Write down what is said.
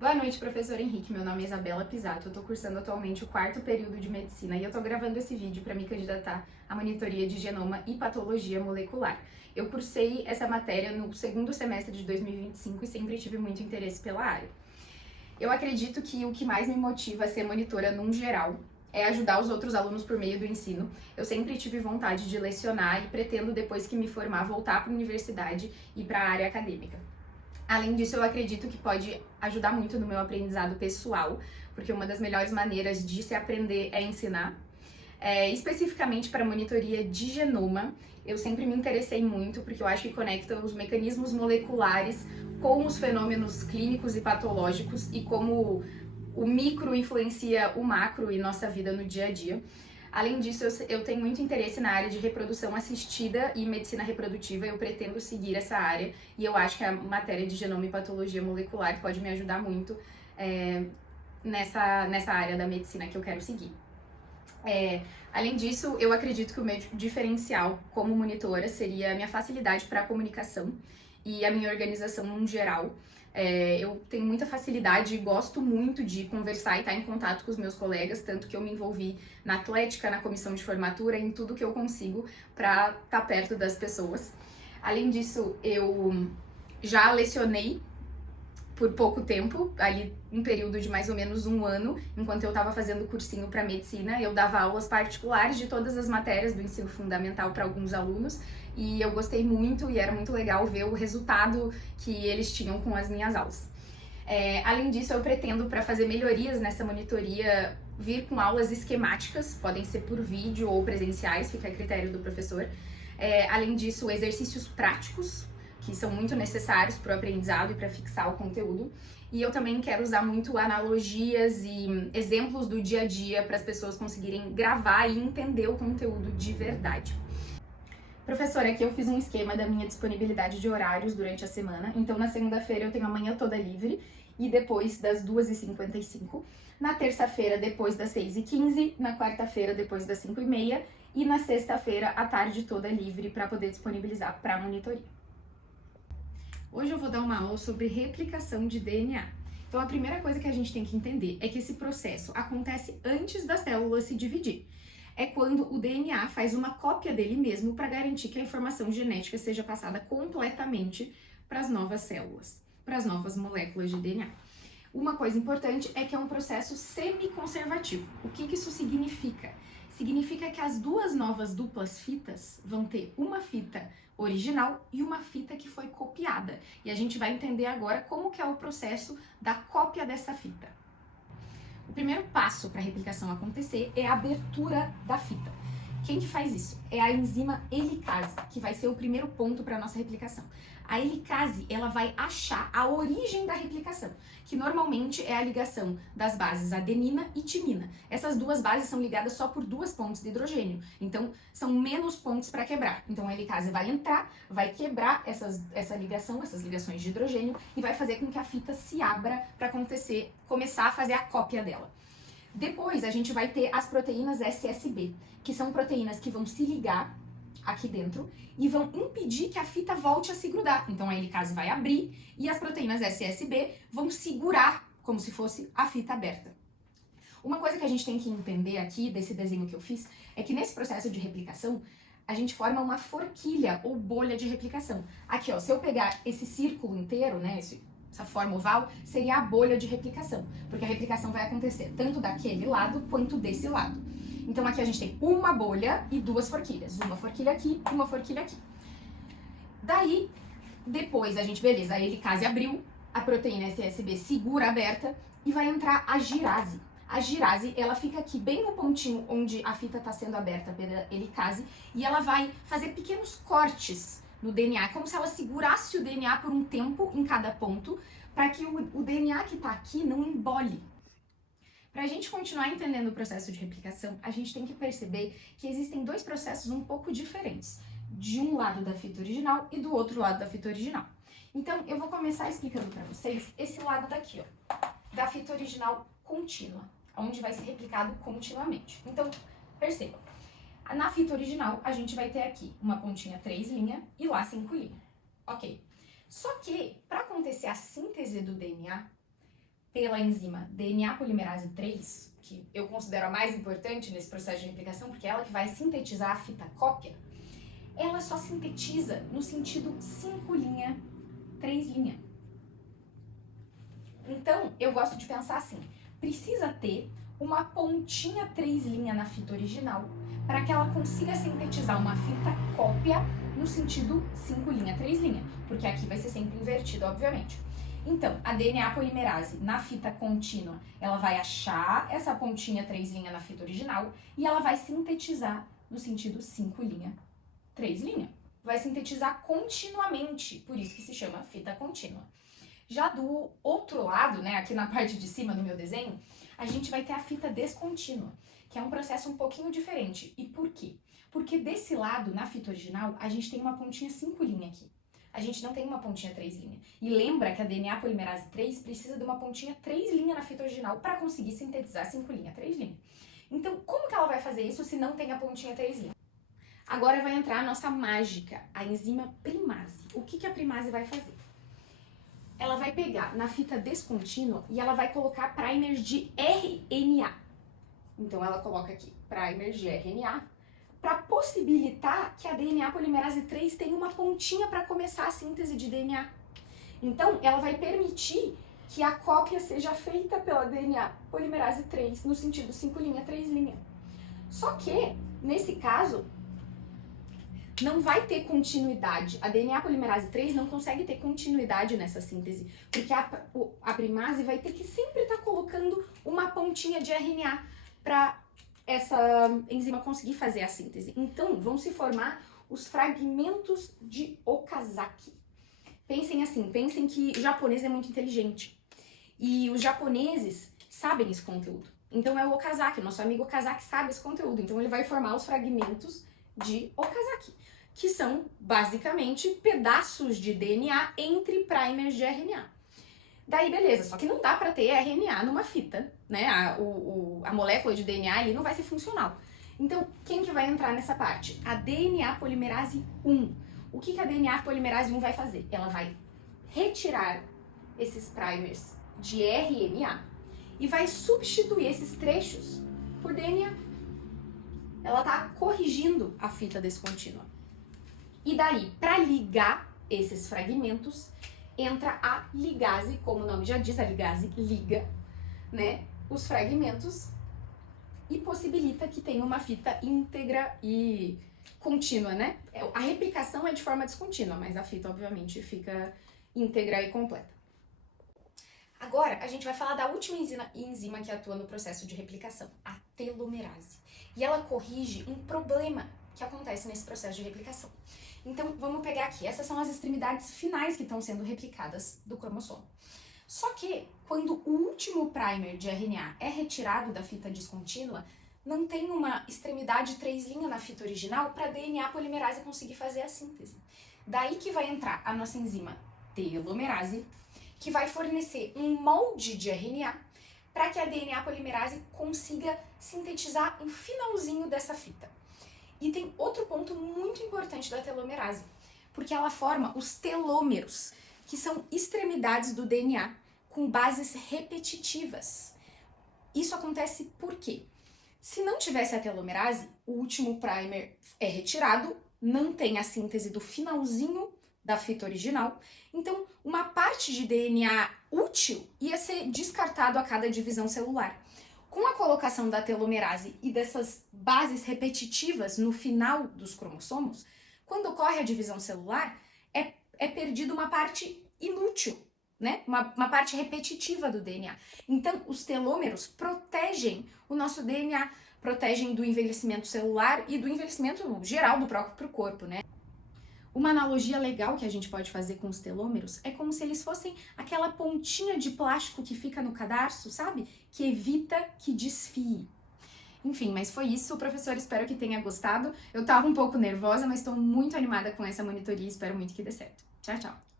Boa noite, professor Henrique. Meu nome é Isabela Pisato. Eu tô cursando atualmente o quarto período de medicina e eu tô gravando esse vídeo para me candidatar à monitoria de genoma e patologia molecular. Eu cursei essa matéria no segundo semestre de 2025 e sempre tive muito interesse pela área. Eu acredito que o que mais me motiva a ser monitora num geral é ajudar os outros alunos por meio do ensino. Eu sempre tive vontade de lecionar e pretendo, depois que me formar, voltar para a universidade e para a área acadêmica. Além disso, eu acredito que pode ajudar muito no meu aprendizado pessoal, porque uma das melhores maneiras de se aprender é ensinar. Especificamente para monitoria de genoma, eu sempre me interessei muito, porque eu acho que conecta os mecanismos moleculares com os fenômenos clínicos e patológicos e como o micro influencia o macro e nossa vida no dia a dia. Além disso, eu tenho muito interesse na área de reprodução assistida e medicina reprodutiva. Eu pretendo seguir essa área e eu acho que a matéria de genoma e patologia molecular pode me ajudar muito nessa área da medicina que eu quero seguir. Além disso, eu acredito que o meu diferencial como monitora seria a minha facilidade para a comunicação e a minha organização no geral. Eu tenho muita facilidade e gosto muito de conversar e estar em contato com os meus colegas, tanto que eu me envolvi na atlética, na comissão de formatura, em tudo que eu consigo para estar perto das pessoas. Além disso, eu já lecionei por pouco tempo, ali um período de mais ou menos um ano, enquanto eu estava fazendo cursinho para medicina, eu dava aulas particulares de todas as matérias do ensino fundamental para alguns alunos, e eu gostei muito e era muito legal ver o resultado que eles tinham com as minhas aulas. Além disso, eu pretendo, para fazer melhorias nessa monitoria, vir com aulas esquemáticas, podem ser por vídeo ou presenciais, fica a critério do professor. Além disso, exercícios práticos, que são muito necessários para o aprendizado e para fixar o conteúdo. E eu também quero usar muito analogias e exemplos do dia a dia para as pessoas conseguirem gravar e entender o conteúdo de verdade. Professora, aqui eu fiz um esquema da minha disponibilidade de horários durante a semana. Então, na segunda-feira eu tenho a manhã toda livre e depois das 2h55. Na terça-feira, depois das 6h15. Na quarta-feira, depois das 5h30. E na sexta-feira, a tarde toda livre para poder disponibilizar para a monitoria. Hoje eu vou dar uma aula sobre replicação de DNA. Então, a primeira coisa que a gente tem que entender é que esse processo acontece antes da célula se dividir. É quando o DNA faz uma cópia dele mesmo para garantir que a informação genética seja passada completamente para as novas células, para as novas moléculas de DNA. Uma coisa importante é que é um processo semi-conservativo. O que isso significa? Significa que as duas novas duplas fitas vão ter uma fita original e uma fita que foi copiada. E a gente vai entender agora como que é o processo da cópia dessa fita. O primeiro passo para a replicação acontecer é a abertura da fita. Quem que faz isso? É a enzima helicase, que vai ser o primeiro ponto para a nossa replicação. A helicase, ela vai achar a origem da replicação, que normalmente é a ligação das bases adenina e timina. Essas duas bases são ligadas só por duas pontes de hidrogênio, então são menos pontos para quebrar. Então a helicase vai entrar, vai quebrar essa ligação, essas ligações de hidrogênio, e vai fazer com que a fita se abra para começar a fazer a cópia dela. Depois a gente vai ter as proteínas SSB, que são proteínas que vão se ligar aqui dentro e vão impedir que a fita volte a se grudar. Então a helicase vai abrir e as proteínas SSB vão segurar como se fosse a fita aberta. Uma coisa que a gente tem que entender aqui desse desenho que eu fiz é que nesse processo de replicação a gente forma uma forquilha ou bolha de replicação. Aqui, ó, se eu pegar esse círculo inteiro, né, essa forma oval, seria a bolha de replicação, porque a replicação vai acontecer tanto daquele lado quanto desse lado. Então aqui a gente tem uma bolha e duas forquilhas, uma forquilha aqui e uma forquilha aqui. Daí, depois beleza, a helicase abriu, a proteína SSB segura aberta e vai entrar a girase. A girase, ela fica aqui bem no pontinho onde a fita está sendo aberta pela helicase e ela vai fazer pequenos cortes no DNA, como se ela segurasse o DNA por um tempo em cada ponto, para que o DNA que está aqui não embole. Para a gente continuar entendendo o processo de replicação, a gente tem que perceber que existem dois processos um pouco diferentes, de um lado da fita original e do outro lado da fita original. Então, eu vou começar explicando para vocês esse lado daqui, ó, da fita original contínua, onde vai ser replicado continuamente. Então, perceba, na fita original, a gente vai ter aqui uma pontinha 3 linha e lá 5 linha. Ok. Só que, para acontecer a síntese do DNA, pela enzima DNA polimerase 3, que eu considero a mais importante nesse processo de replicação, porque é ela que vai sintetizar a fita cópia, ela só sintetiza no sentido 5' 3'. Então, eu gosto de pensar assim, precisa ter uma pontinha 3' na fita original para que ela consiga sintetizar uma fita cópia no sentido 5' 3', porque aqui vai ser sempre invertido, obviamente. Então, a DNA polimerase na fita contínua, ela vai achar essa pontinha 3' na fita original e ela vai sintetizar no sentido 5' 3'. Vai sintetizar continuamente, por isso que se chama fita contínua. Já do outro lado, né, aqui na parte de cima do meu desenho, a gente vai ter a fita descontínua, que é um processo um pouquinho diferente. E por quê? Porque desse lado, na fita original, a gente tem uma pontinha 5' aqui. A gente não tem uma pontinha 3'. E lembra que a DNA polimerase 3 precisa de uma pontinha 3' na fita original para conseguir sintetizar 5' 3'. Então, como que ela vai fazer isso se não tem a pontinha 3'? Agora vai entrar a nossa mágica, a enzima primase. O que a primase vai fazer? Ela vai pegar na fita descontínua e ela vai colocar primers de RNA. Então ela coloca aqui primers de RNA para possibilitar que a DNA polimerase 3 tenha uma pontinha para começar a síntese de DNA. Então ela vai permitir que a cópia seja feita pela DNA polimerase 3 no sentido 5' 3'. Só que, nesse caso, não vai ter continuidade. A DNA polimerase 3 não consegue ter continuidade nessa síntese, porque a primase vai ter que sempre estar colocando uma pontinha de RNA para essa enzima conseguir fazer a síntese. Então, vão se formar os fragmentos de Okazaki. Pensem assim, pensem que o japonês é muito inteligente. E os japoneses sabem esse conteúdo. Então é o Okazaki, nosso amigo Okazaki sabe esse conteúdo. Então ele vai formar os fragmentos de Okazaki, que são basicamente pedaços de DNA entre primers de RNA. Daí beleza, só que não dá para ter RNA numa fita, né? A molécula de DNA ali não vai ser funcional. Então, quem que vai entrar nessa parte? A DNA polimerase 1. O que a DNA polimerase 1 vai fazer? Ela vai retirar esses primers de RNA e vai substituir esses trechos por DNA. Ela está corrigindo a fita descontínua. E daí, para ligar esses fragmentos, entra a ligase, como o nome já diz, a ligase liga, né, os fragmentos e possibilita que tenha uma fita íntegra e contínua, né? A replicação é de forma descontínua, mas a fita, obviamente, fica íntegra e completa. Agora, a gente vai falar da última enzima que atua no processo de replicação, a telomerase. E ela corrige um problema que acontece nesse processo de replicação. Então, vamos pegar aqui. Essas são as extremidades finais que estão sendo replicadas do cromossomo. Só que, quando o último primer de RNA é retirado da fita descontínua, não tem uma extremidade 3' na fita original para a DNA polimerase conseguir fazer a síntese. Daí que vai entrar a nossa enzima telomerase, que vai fornecer um molde de RNA para que a DNA polimerase consiga sintetizar um finalzinho dessa fita. E tem outro ponto muito importante da telomerase, porque ela forma os telômeros, que são extremidades do DNA com bases repetitivas. Isso acontece por quê? Se não tivesse a telomerase, o último primer é retirado, não tem a síntese do finalzinho da fita original, então uma parte de DNA útil ia ser descartado a cada divisão celular. Com a colocação da telomerase e dessas bases repetitivas no final dos cromossomos, quando ocorre a divisão celular, é perdida uma parte inútil, né? Uma parte repetitiva do DNA. Então, os telômeros protegem o nosso DNA, protegem do envelhecimento celular e do envelhecimento geral do próprio corpo, né? Uma analogia legal que a gente pode fazer com os telômeros é como se eles fossem aquela pontinha de plástico que fica no cadarço, sabe? Que evita que desfie. Enfim, mas foi isso, professor, espero que tenha gostado. Eu tava um pouco nervosa, mas estou muito animada com essa monitoria e espero muito que dê certo. Tchau, tchau!